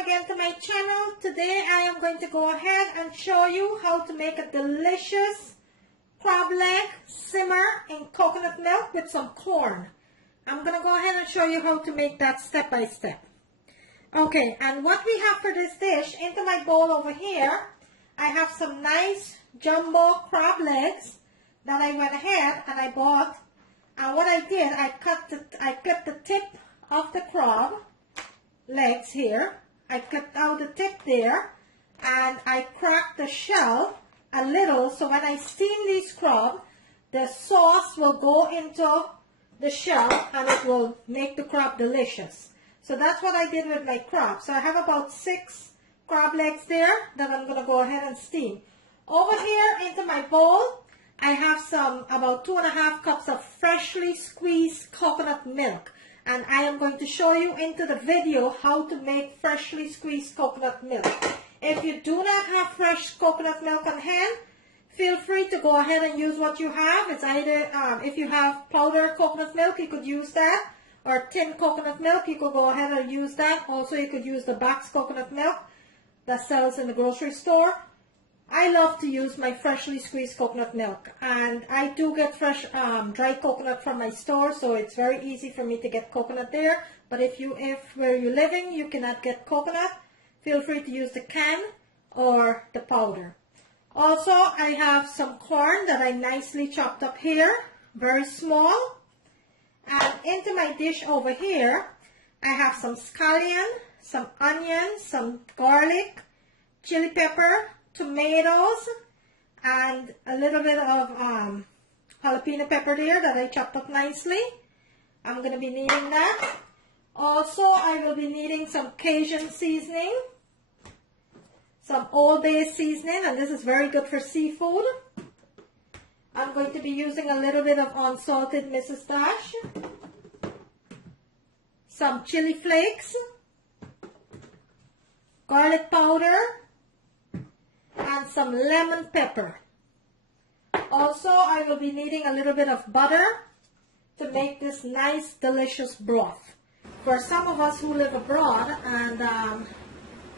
again to my channel. Today I am going to go ahead and show you how to make a delicious crab leg simmer in coconut milk with some corn. I'm going to go ahead and show you how to make that step by step. Okay, and what we have for this dish, into my bowl over here, I have some nice jumbo crab legs that I went ahead and I bought. And what I did, I cut the tip of the crab legs here. I clipped out the tip there and I cracked the shell a little, so when I steam these crab, the sauce will go into the shell and it will make the crab delicious. So that's what I did with my crab. So I have about 6 crab legs there that I'm going to go ahead and steam. Over here into my bowl, I have about 2.5 cups of freshly squeezed coconut milk. And I am going to show you into the video how to make freshly squeezed coconut milk. If you do not have fresh coconut milk on hand, feel free to go ahead and use what you have. It's either, if you have powdered coconut milk, you could use that. Or tin coconut milk, you could go ahead and use that. Also, you could use the boxed coconut milk that sells in the grocery store. I love to use my freshly squeezed coconut milk, and I do get fresh dry coconut from my store, so it's very easy for me to get coconut there. But if where you're living you cannot get coconut, feel free to use the can or the powder. Also, I have some corn that I nicely chopped up here, very small. And into my dish over here, I have some scallion, some onions, some garlic, chili pepper, tomatoes, and a little bit of jalapeno pepper there that I chopped up nicely. I'm going to be needing that. Also, I will be needing some Cajun seasoning, some Old Bay seasoning, and this is very good for seafood. I'm going to be using a little bit of unsalted Mrs. Dash, some chili flakes, garlic powder, and some lemon pepper. Also, I will be needing a little bit of butter to make this nice, delicious broth. For some of us who live abroad and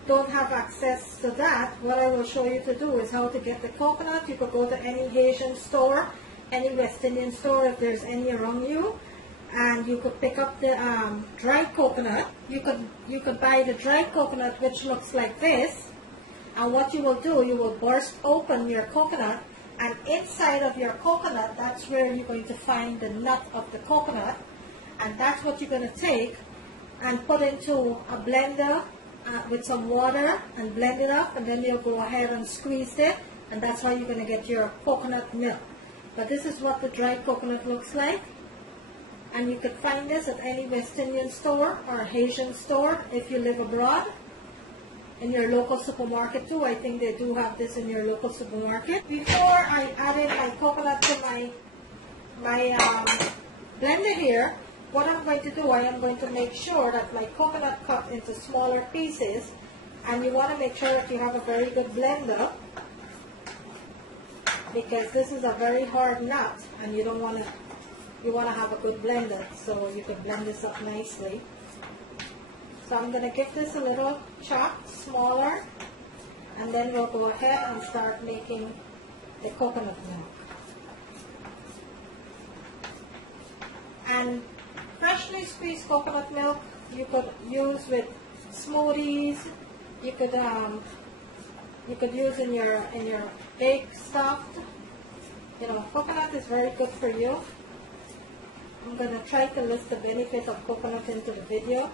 don't have access to that, what I will show you to do is how to get the coconut. You could go to any Haitian store, any West Indian store if there's any around you, and you could pick up the dry coconut. You could buy the dry coconut, which looks like this. And what you will do, you will burst open your coconut, and inside of your coconut, that's where you're going to find the nut of the coconut, and that's what you're going to take and put into a blender with some water and blend it up, and then you'll go ahead and squeeze it, and that's how you're going to get your coconut milk. But this is what the dry coconut looks like, and you could find this at any West Indian store or Haitian store if you live abroad. In your local supermarket too. I think they do have this in your local supermarket. Before I added my coconut to my blender here, what I'm going to do, I am going to make sure that my coconut cut into smaller pieces, and you want to make sure that you have a very good blender, because this is a very hard nut and you want to have a good blender so you can blend this up nicely. So I'm going to give this a little chop, smaller, and then we'll go ahead and start making the coconut milk. And freshly squeezed coconut milk you could use with smoothies. You could use in your baked stuff. You know, coconut is very good for you. I'm going to try to list the benefits of coconut into the video.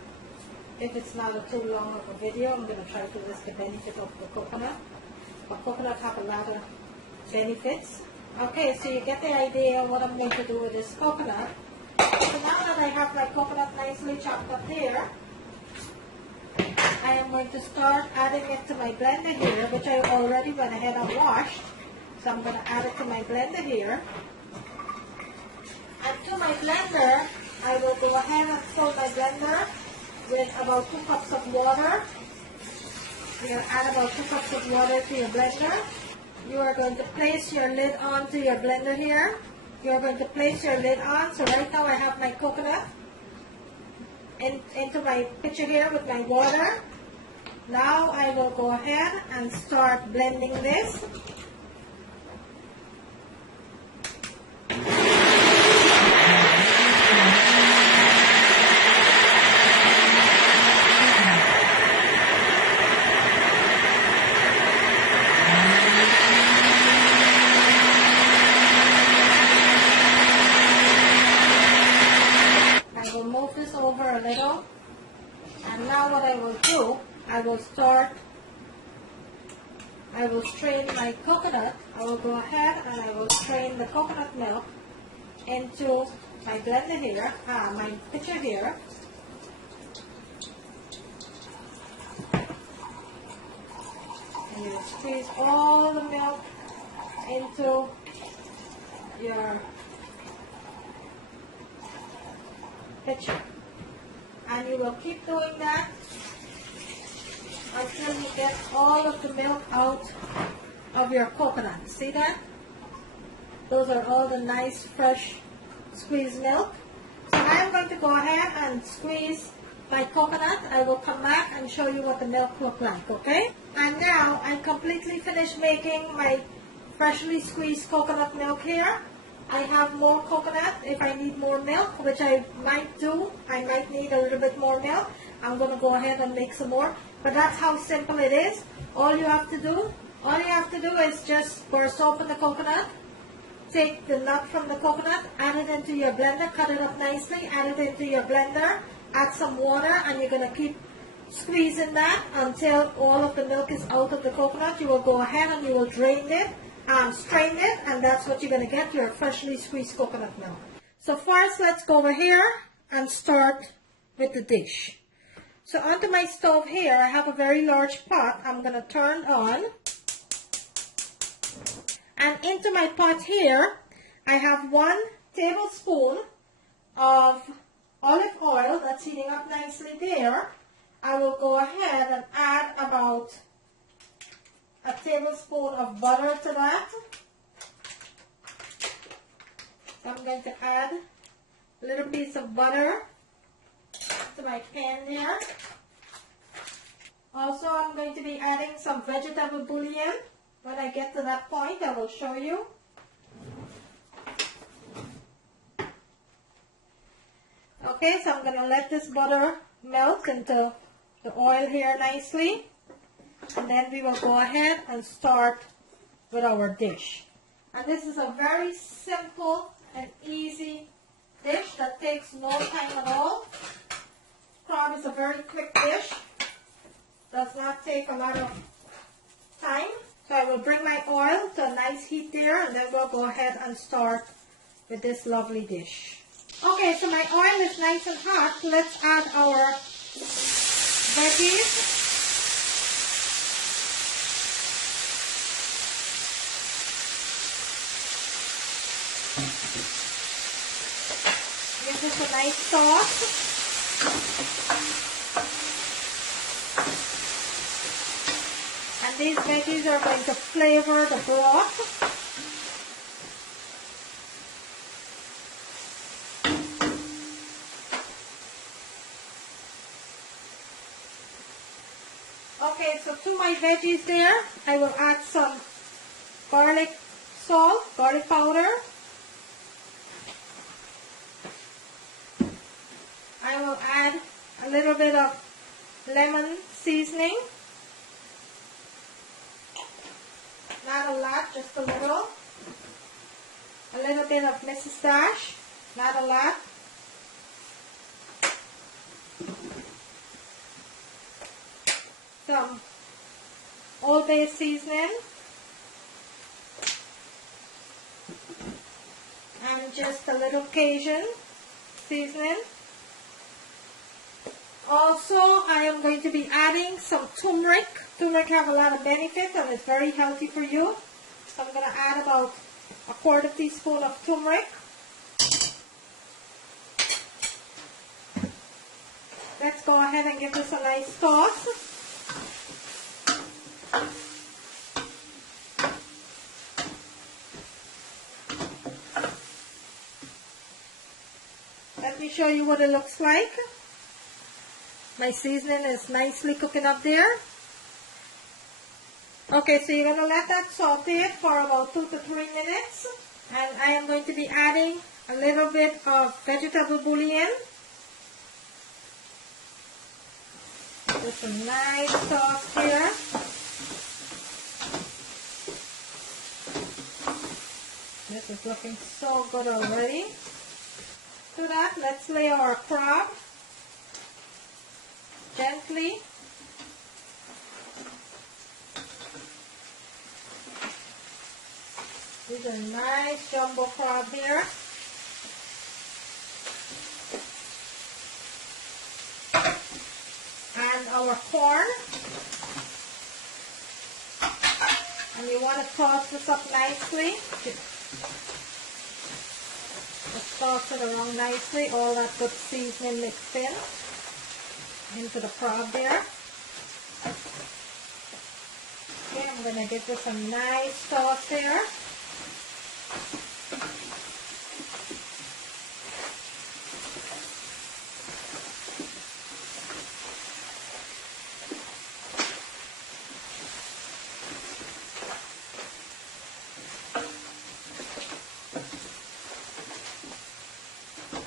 If it's not too long of a video, I'm going to try to list the benefit of the coconut. But coconut have a lot of benefits. Okay, so you get the idea of what I'm going to do with this coconut. So now that I have my coconut nicely chopped up here, I am going to start adding it to my blender here, which I already went ahead and washed. So I'm going to add it to my blender here. And to my blender, I will go ahead and fill my blender with about 2 cups of water. You're going to add about 2 cups of water to your blender. You are going to place your lid onto your blender here. You're going to place your lid on. So right now I have my coconut into my pitcher here with my water. Now I will go ahead and start blending this. I will move this over a little. And now what I will do, I will strain my coconut. I will go ahead and I will strain the coconut milk into my blender here, my pitcher here. And you squeeze all the milk into your pitcher. And you will keep doing that until you get all of the milk out of your coconut. See that? Those are all the nice fresh squeezed milk. So I am going to go ahead and squeeze my coconut. I will come back and show you what the milk looks like, okay? And now I completely finished making my freshly squeezed coconut milk here. I have more coconut if I need more milk, which I might do. I might need a little bit more milk. I'm going to go ahead and make some more. But that's how simple it is. All you have to do is just burst open the coconut, take the nut from the coconut, add it into your blender, cut it up nicely, add it into your blender, add some water, and you're going to keep squeezing that until all of the milk is out of the coconut. You will go ahead and you will strain it, and that's what you're going to get, your freshly squeezed coconut milk. So first, let's go over here and start with the dish. So onto my stove here, I have a very large pot. I'm going to turn on. And into my pot here, I have 1 tablespoon of olive oil that's heating up nicely there. I will go ahead and add about a tablespoon of butter to that. So I'm going to add a little piece of butter to my pan there. Also, I'm going to be adding some vegetable bouillon. When I get to that point, I will show you. Okay, so I'm going to let this butter melt into the oil here nicely. And then we will go ahead and start with our dish. And this is a very simple and easy dish that takes no time at all. Crab is a very quick dish. Does not take a lot of time. So I will bring my oil to a nice heat there, and then we'll go ahead and start with this lovely dish. Okay, so my oil is nice and hot. Let's add our veggies. Give this a nice sauce. And these veggies are going to flavor the broth. Okay, so to my veggies there, I will add some garlic salt, garlic powder. I will add a little bit of lemon seasoning. Not a lot, just a little. A little bit of Mrs. Dash, not a lot. Some Old Bay seasoning. And just a little Cajun seasoning. Also, I am going to be adding some turmeric. Turmeric have a lot of benefits and it's very healthy for you. So I'm going to add about a 1/4 teaspoon of turmeric. Let's go ahead and give this a nice toss. Let me show you what it looks like. My seasoning is nicely cooking up there. Okay, so you're going to let that saute for about 2 to 3 minutes. And I am going to be adding a little bit of vegetable bouillon. Just a nice sauce here. This is looking so good already. To that, let's lay our crab gently. This is a nice jumbo crab here. And our corn. And you want to toss this up nicely. Just toss it around nicely. All that good seasoning mixed in into the crab there. Okay, I'm going to give this a nice sauce here.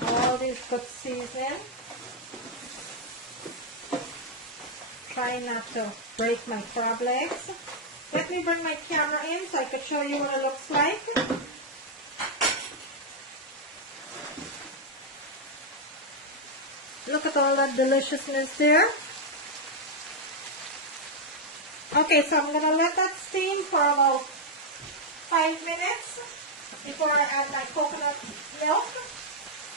All this good seasoning. Try not to break my crab legs. Let me bring my camera in so I can show you what it looks like. Look at all that deliciousness there. Okay, so I'm going to let that steam for about 5 minutes before I add my coconut milk.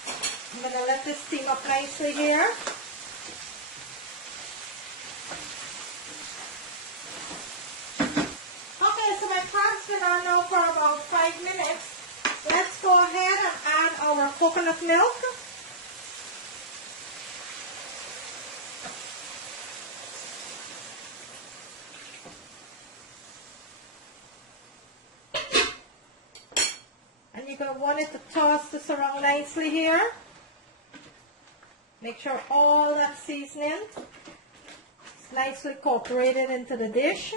I'm going to let this steam up nicely here. Okay, so my crab's been on now for about 5 minutes. Let's go ahead and add our coconut milk. And you're going to want it to toss this around nicely here. Make sure all that seasoning is nicely incorporated into the dish.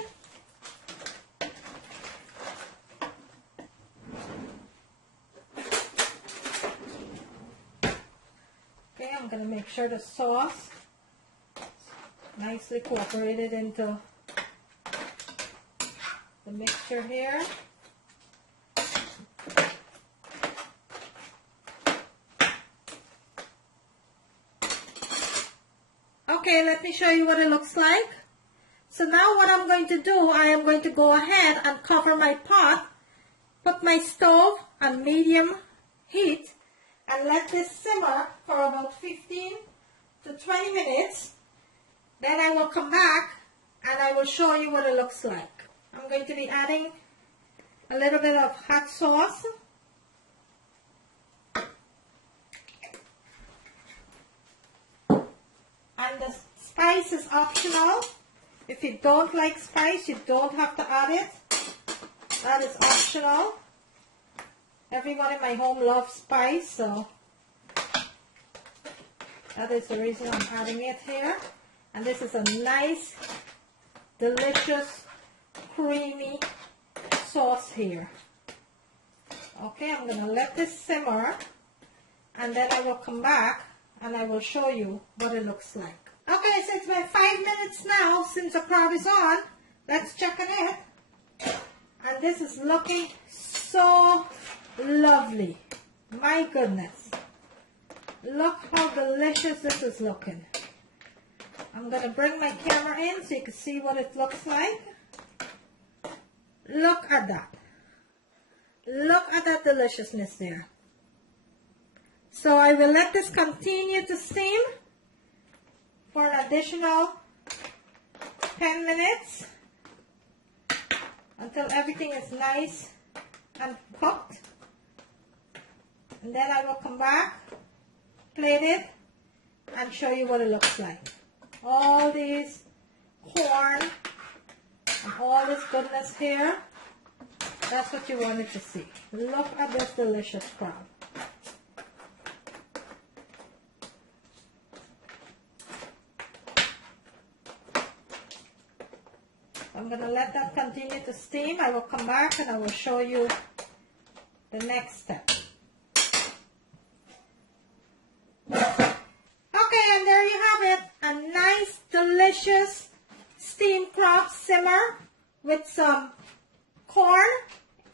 Okay, I'm going to make sure the sauce is nicely incorporated into the mixture here. Okay, let me show you what it looks like. So now what I'm going to do, I am going to go ahead and cover my pot, put my stove on medium heat, and let this simmer for about 15 to 20 minutes. Then I will come back and I will show you what it looks like. I'm going to be adding a little bit of hot sauce. And the spice is optional. If you don't like spice, you don't have to add it. That is optional. Everyone in my home loves spice, so that is the reason I'm adding it here. And this is a nice, delicious, creamy sauce here. Okay, I'm going to let this simmer, and then I will come back and I will show you what it looks like. Okay, so it's been 5 minutes now since the crab is on. Let's check on it. And this is looking so lovely. My goodness. Look how delicious this is looking. I'm going to bring my camera in so you can see what it looks like. Look at that. Look at that deliciousness there. So I will let this continue to steam for an additional 10 minutes until everything is nice and cooked. And then I will come back, plate it, and show you what it looks like. All these corn and all this goodness here, that's what you wanted to see. Look at this delicious crab. I'm going to let that continue to steam. I will come back and I will show you the next step. Okay, and there you have it. A nice, delicious steamed crab simmer with some corn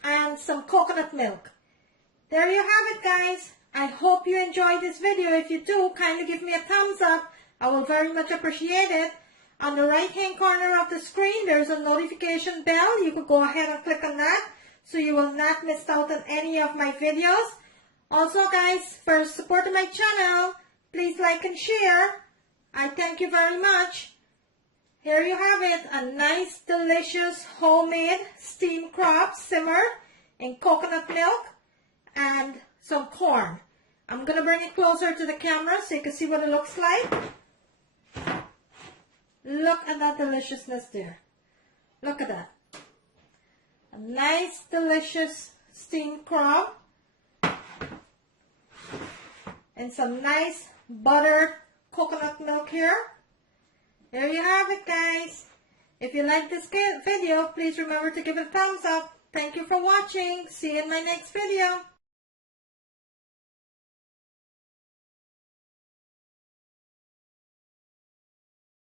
and some coconut milk. There you have it, guys. I hope you enjoyed this video. If you do, kindly give me a thumbs up. I will very much appreciate it. On the right hand corner of the screen, there's a notification bell. You could go ahead and click on that so you will not miss out on any of my videos. Also, guys, for supporting my channel, please like and share. I thank you very much. Here you have it, a nice, delicious, homemade steamed crab simmered in coconut milk and some corn. I'm going to bring it closer to the camera so you can see what it looks like. Look at that deliciousness there. Look at that. A nice, delicious steamed crab. And some nice buttered coconut milk here. There you have it, guys. If you like this video, please remember to give it a thumbs up. Thank you for watching. See you in my next video.